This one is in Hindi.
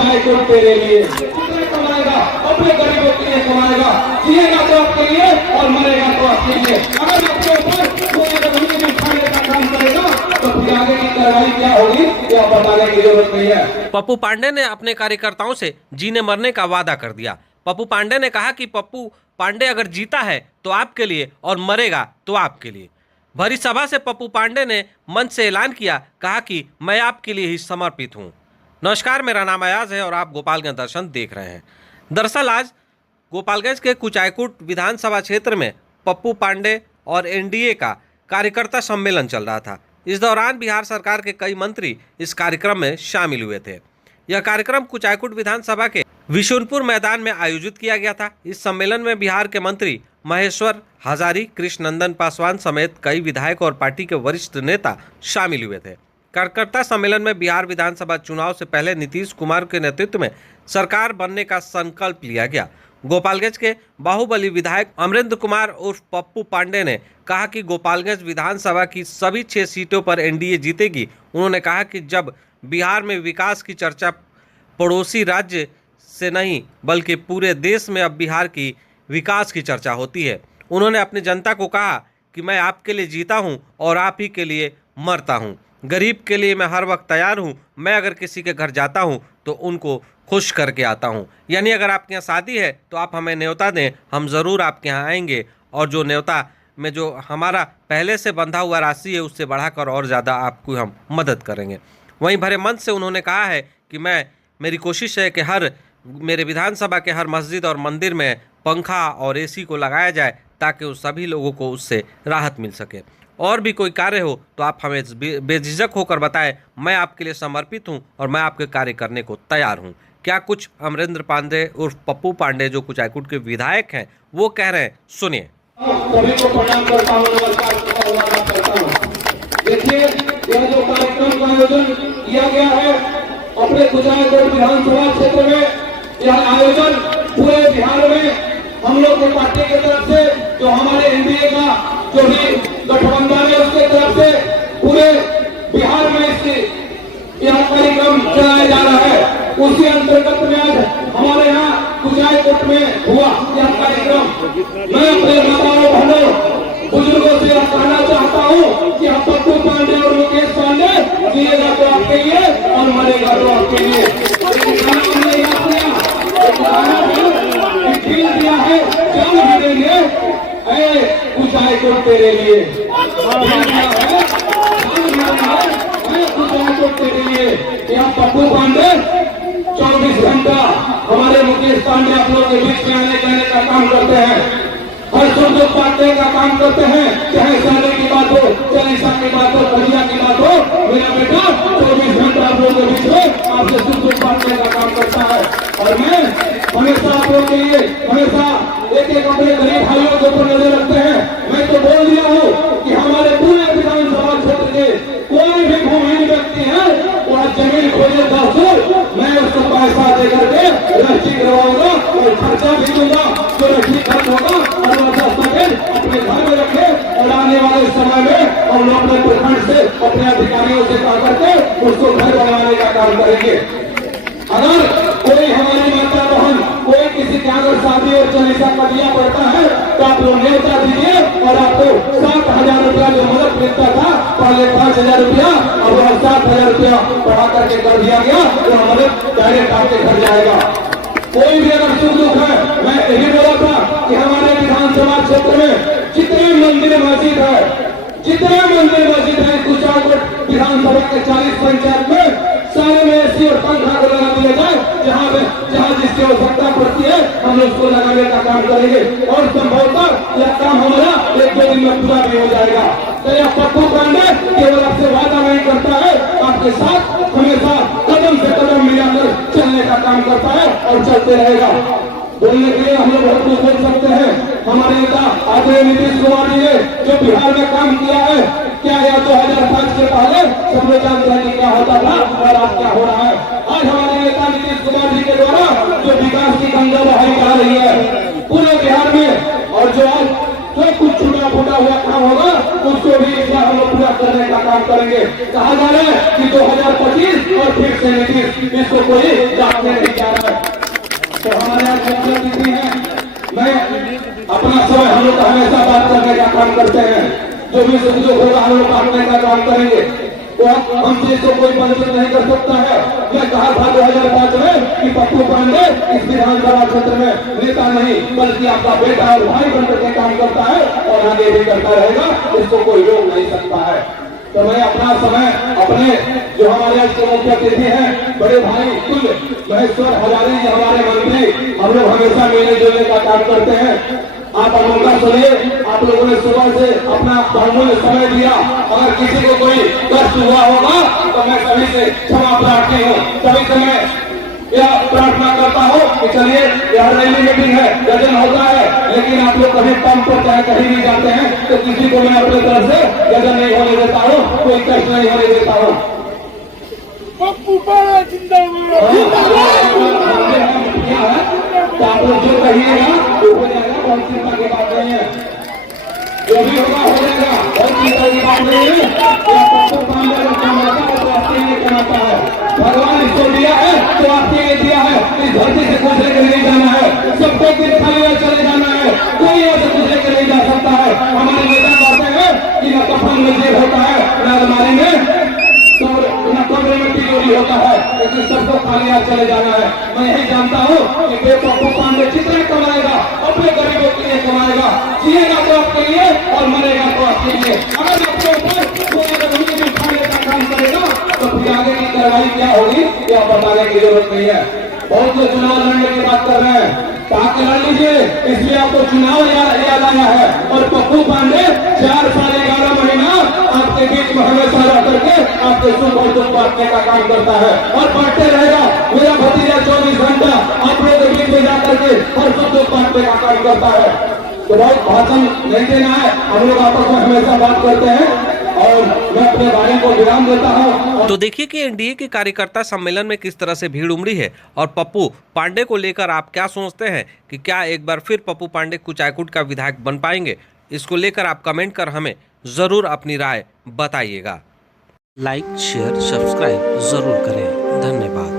कुचाई को तेरे लिए। कितने कमाएगा? अपने गरीबों के लिए कमाएगा। जिएगा तो आपके लिए और मरेगा तो आपके लिए। अगर आपके ऊपर कोई जमीन उठाने का काम करेगा तो फिर आगे की कार्रवाई क्या होगी यह बताने की जरूरत नहीं है। पप्पू पांडे ने अपने कार्यकर्ताओं से जीने मरने का वादा कर दिया। पप्पू पांडे ने कहा कि पप्पू पांडे अगर जीता है तो आपके लिए और मरेगा तो आपके लिए। भरी सभा से पप्पू पांडे ने मंच से ऐलान किया, कहा कि मैं आपके लिए ही समर्पित हूं। नमस्कार, मेरा नाम अयाज है और आप गोपालगंज दर्शन देख रहे हैं। दरअसल आज गोपालगंज के कुचायकोट विधानसभा क्षेत्र में पप्पू पांडे और एनडीए का कार्यकर्ता सम्मेलन चल रहा था। इस दौरान बिहार सरकार के कई मंत्री इस कार्यक्रम में शामिल हुए थे। यह कार्यक्रम कुचायकोट विधानसभा के विशुनपुर मैदान में आयोजित किया गया था। इस सम्मेलन में बिहार के मंत्री महेश्वर हजारी, कृष्णनंदन पासवान समेत कई विधायक और पार्टी के वरिष्ठ नेता शामिल हुए थे। कार्यकर्ता सम्मेलन में बिहार विधानसभा चुनाव से पहले नीतीश कुमार के नेतृत्व में सरकार बनने का संकल्प लिया गया। गोपालगंज के बाहुबली विधायक अमरेंद्र कुमार उर्फ पप्पू पांडे ने कहा कि गोपालगंज विधानसभा की सभी 6 सीटों पर एनडीए जीतेगी। उन्होंने कहा कि जब बिहार में विकास की चर्चा पड़ोसी राज्य से नहीं बल्कि पूरे देश में अब बिहार की विकास की चर्चा होती है। उन्होंने अपनी जनता को कहा कि मैं आपके लिए जीता हूं और आप ही के लिए मरता हूं। गरीब के लिए मैं हर वक्त तैयार हूं। मैं अगर किसी के घर जाता हूं तो उनको खुश करके आता हूं। यानी अगर आपके यहाँ शादी है तो आप हमें न्योता दें, हम ज़रूर आपके यहाँ आएंगे और जो न्योता में जो हमारा पहले से बंधा हुआ राशि है उससे बढ़ाकर और ज़्यादा आपको हम मदद करेंगे। वहीं भरे मंच से उन्होंने कहा है कि मेरी कोशिश है कि मेरे विधानसभा के हर मस्जिद और मंदिर में पंखा और एसी को लगाया जाए ताकि उस सभी लोगों को उससे राहत मिल सके। और भी कोई कार्य हो तो आप हमें बेझिझक होकर बताएं। मैं आपके लिए समर्पित हूं और मैं आपके कार्य करने को तैयार हूं। क्या कुछ अमरेंद्र पांडे उर्फ पप्पू पांडे जो कुचायकोट के विधायक हैं वो कह रहे हैं, सुनिए। सभी को प्रणाम करता हूं, नमस्कार करता हूं। देखिए, यह जो कार्यक्रम का आयोजन किया गया है अपने कुचायकोट विधानसभा क्षेत्र में, यह आयोजन पूरे बिहार में हम लोग की पार्टी की तरफ से, जो हमारे एनडीए का जो भी गठबंधन है उसके तरफ से पूरे बिहार में यह कार्यक्रम चलाया जा रहा है। उसी अंतर्गत में आज हमारे यहाँ कुचायकोट में हुआ यह कार्यक्रम। मैं अपने माताओं बहनों बुजुर्गों से यह कहना चाहता हूँ कि आप पप्पू पांडे और मुकेश पांडे जिएगा तो आपके लिए और मरेगा तो आपके लिए। दिया है जान भी देंगे कुचायकोट तेरे लिए, कुचायकोट तेरे लिए। यहाँ पप्पू पांडे 24 घंटा हमारे मुकेश पांडे आप लोग के बीच में आने जाने का काम करते हैं, हर सुख दुख बांटने का काम करते हैं। चाहे शादी की बात हो, चालीसा की बात हो, कजिया की बात हो, मेरा बेटा 24 घंटा आप लोगों के बीच में आपसे सुख दुख बांटने का काम करता है। और मैं हमेशा आप लोगों के लिए हमेशा एक अपने गरीब भाइयों के ऊपर नजर रखते हैं। मैं तो बोल दिया हूँ कि हमारे पूरे विधानसभा क्षेत्र के कोई भी भूमिहीन व्यक्ति है वह जमीन खोजे 10 मैं उसको पैसा दे करके रजिस्ट्री करवाऊंगा और खर्चा भी दूंगा। जो रजिस्ट्री खर्च होगा और वह दस्तावेज अपने घर में रखे और आने वाले समय में हम लोग अपने प्रखंड से अपने अधिकारियों से कहा करके उसको घर बनाने का काम करेंगे। अगर कोई हमारी माता बहन कोई किसी का अगर शादी और चालीसा कजिया पड़ता है तो आप लोग न्योता दीजिए और आपको 7,000 रुपया जो मदद मिलता था पहले 5,000 रुपया और वह 7,000 रुपया बढ़ा करके कर दिया गया तो मदद डायरेक्ट आपके घर जाएगा। कोई भी अगर सुख दुख है, मैं यही बोला था कि हमारे विधानसभा क्षेत्र में जितने मंदिर मस्जिद है कुचायकोट विधानसभा के 40 पंचायत में सारे में एसी और पंखा को लगा दिया जाए। जहाँ जिसकी आवश्यकता पड़ती है हम लोग उसको लगाने का काम करेंगे और संभवतः यह काम हमारा 1-2 दिन में पूरा भी हो जाएगा। तो यह पप्पू पांडे केवल आपसे वादा नहीं करता है, आपके साथ हमेशा कदम से कदम मिलाकर चलने का काम करता है और चलते रहेगा। बोलने के लिए हम लोग बहुत कुछ बोल सकते हैं। हमारे नेता आदरणीय नीतीश कुमार जी ने जो बिहार में काम किया है, क्या यह 2005 से पहले सब लोग जानते हैं कि क्या होता था और आज क्या हो रहा है। आज हमारे नेता नीतीश कुमार जी के द्वारा जो विकास की गंगा बहाई जा रही है पूरे बिहार में, और जो आज जो कुछ छूटा फूटा हुआ काम होगा उसको भी हम लोग पूरा करने का काम करेंगे। कहा जा रहा है कि 2025 और फिर से नीतीश, इसको कोई जाने नहीं जा रहा है। तो हमारे यहाँ मुख्य अतिथि है, मैं अपना समय हम लोग हमेशा बात करने का काम करते हैं, जो भी सुख दुख होगा हम लोग बांटने का काम करेंगे, तो हमसे इसको कोई वंचित नहीं कर सकता है। मैं कहा था 2005 में कि पप्पू पांडे इस विधानसभा क्षेत्र में नेता नहीं बल्कि आपका बेटा और भाई बनकर के काम करता है और आगे भी करता रहेगा, इसको कोई रोक नहीं सकता है। तो मैं अपना समय अपने जो हमारे आज के मुख्य अतिथि हैं बड़े भाई कुल महेश्वर हजारी जी हमारे मंत्री, हम लोग हमेशा मिलने जुलने का काम करते हैं। आप अनोखा सुनिए, आप लोगों ने सुबह से अपना बहुमूल्य समय दिया, अगर किसी को कोई कष्ट हुआ होगा तो मैं सभी से क्षमा प्रार्थी हूँ। सभी से मैं यह प्रार्थना करता हूँ कि चलिए यह रैली मीटिंग है, गजन होता है, लेकिन आप लोग कभी पंप पर चाहे कहीं भी जाते हैं तो किसी को मैं अपनी तरफ से गजन नहीं होने देता हूँ, कोई कष्ट नहीं होने देता हूँ। पप्पू पांडे जिंदाबाद। तो आप लोग जो कहिएगा वो हो जाएगा, बहुत चिंता की बात नहीं है, जो भी होगा हो जाएगा, बहुत चिंता की बात नहीं है। पप्पू पांडे का काम आता है तो आपके लिए कमाता है, भगवान इसको दिया है तो आपके लिए दिया है, इस धरती से कुछ लेकर नहीं जाना है, सबको दिन खाली में चले जाना है, कोई ऐसे कुछ लेकर नहीं जा सकता है। हमारे नेता कहते हैं कि न कफन में जेब होता है, न अलमारी में न कमरे में तिजोरी होता है, लेकिन सबको खाली हाथ चले जाना है। मैं यही जानता हूँ कि पप्पू पांडे जितना कमाएगा अपने गरीबों के लिए कमाएगा, जिएगा तो आपके लिए और मरेगा तो आपके लिए। अगर आपके ऊपर कोई गरीबी उठाने का काम करेगा तो फिर आगे की कार्रवाई क्या होगी यह बताने की जरूरत नहीं है। बहुत लोग चुनाव लड़ने की बात कर रहे हैं, ताकि लड़ लीजिए, इसलिए आपको चुनाव याद आया है। और पप्पू पांडे 4 साल 11 महीना आपके बीच में हमेशा रह करके आपके सुख और दुख बांटने का काम करता है और बांटते रहेगा। मेरा भतीजा 24 घंटा आप लोगों के बीच में जाकर के हर सुख दुख बांटने का काम करता है। तो बहुत भाषण नहीं देना है, हम लोग आपस में हमेशा बात करते हैं और मैं अपने भाई को विराम देता हूँ। तो देखिए कि एनडीए के कार्यकर्ता सम्मेलन में किस तरह से भीड़ उमड़ी है और पप्पू पांडे को लेकर आप क्या सोचते हैं कि क्या एक बार फिर पप्पू पांडे कुचायकोट का विधायक बन पाएंगे? इसको लेकर आप कमेंट कर हमें जरूर अपनी राय बताइएगा। लाइक शेयर सब्सक्राइब जरूर करें। धन्यवाद।